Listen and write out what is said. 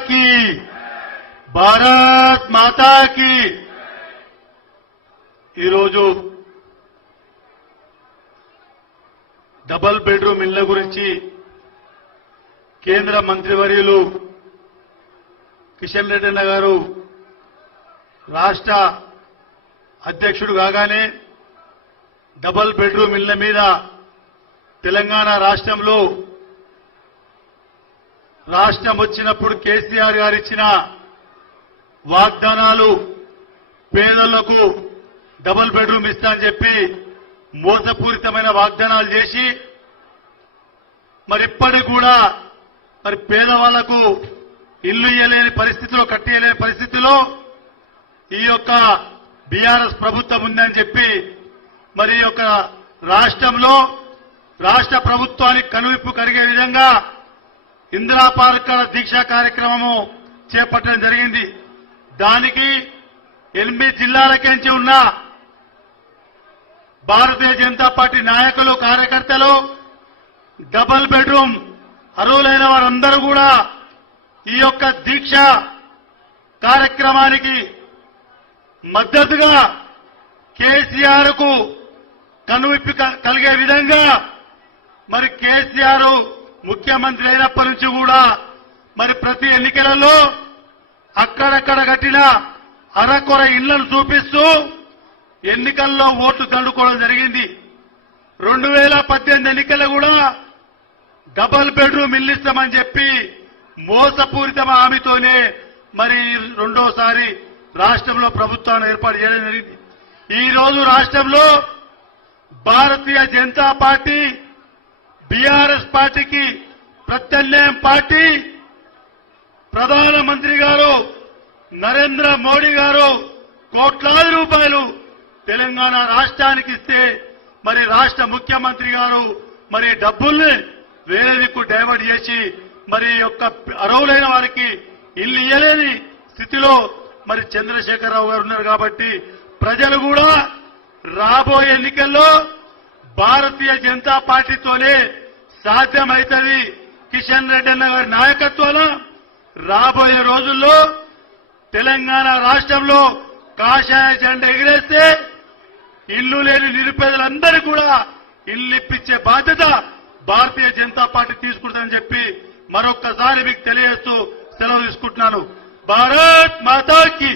की। భారత్ మాతాకి ఈరోజు డబల్ బెడ్రూమ్ ఇళ్ళ గురించి కేంద్ర మంత్రివర్యులు కిషన్ రెడ్డి అన్న గారు రాష్ట్ర అధ్యక్షుడు కాగానే డబల్ బెడ్రూమ్ ఇళ్ళ మీద తెలంగాణ రాష్ట్రంలో రాష్ట్రం వచ్చినప్పుడు కేసీఆర్ గారు ఇచ్చిన వాగ్దానాలు పేదలకు డబుల్ బెడ్రూమ్ ఇస్తా అని చెప్పి మోసపూరితమైన వాగ్దానాలు చేసి మరి ఇప్పటికి కూడా మరి పేదవాళ్ళకు ఇల్లు ఇయ్యలేని పరిస్థితిలో కట్టేయలేని పరిస్థితిలో ఈ యొక్క బీఆర్ఎస్ ప్రభుత్వం ఉందని చెప్పి మరి ఈ యొక్క రాష్ట్రంలో రాష్ట్ర ప్రభుత్వానికి కనువిప్పు కలిగే విధంగా ఇందిరా పాలకాల దీక్ష కార్యక్రమము చేపట్టడం జరిగింది. దానికి ఎనిమిది జిల్లాలకించి ఉన్న భారతీయ జనతా పార్టీ నాయకులు కార్యకర్తలు డబుల్ బెడ్రూమ్ అర్హులైన వారందరూ కూడా ఈ యొక్క దీక్ష కార్యక్రమానికి మద్దతుగా కేసీఆర్కు కనువిప్పి కలిగే విధంగా మరి కేసీఆర్ ముఖ్యమంత్రి అయినప్పటి నుంచి కూడా మరి ప్రతి ఎన్నికలలో అక్కడక్కడ కట్టిన అరకొర ఇళ్ళను చూపిస్తూ ఎన్నికల్లో ఓట్లు దండుకోవడం జరిగింది. రెండు వేల పద్దెనిమిది ఎన్నికల్లో కూడా డబల్ బెడ్రూమ్ ఇల్లు ఇస్తామని చెప్పి మోసపూరిత హామీతోనే మరి రెండోసారి రాష్ట్రంలో ప్రభుత్వాన్ని ఏర్పాటు చేయడం జరిగింది. ఈ రోజు రాష్ట్రంలో భారతీయ జనతా పార్టీ బీఆర్ఎస్ పార్టీకి ప్రత్యామ్నాయం పార్టీ ప్రధానమంత్రి గారు నరేంద్ర మోడీ గారు కోట్లాది రూపాయలు తెలంగాణ రాష్ట్రానికి ఇస్తే మరి రాష్ట్ర ముఖ్యమంత్రి గారు మరి డబ్బుల్ని వేరే దిక్కు డైవర్ట్ చేసి మరి యొక్క అర్హులైన వారికి ఇల్లు ఇయ్యలేని స్థితిలో మరి చంద్రశేఖరరావు గారు ఉన్నారు కాబట్టి ప్రజలు కూడా రాబోయే ఎన్నికల్లో భారతీయ జనతా పార్టీతోనే సాధ్యమైతుంది కిషన్ రెడ్డి అన్న గారి నాయకత్వంలో రాబోయే రోజుల్లో తెలంగాణ రాష్ట్రంలో కాషాయ జెండా ఎగిరేస్తే ఇల్లు లేని నిరుపేదలందరూ కూడా ఇల్లు ఇప్పించే బాధ్యత భారతీయ జనతా పార్టీ తీసుకుంటుందని చెప్పి మరొక్కసారి మీకు తెలియజేస్తూ సెలవు తీసుకుంటున్నాను. భారత్ మాతాకి!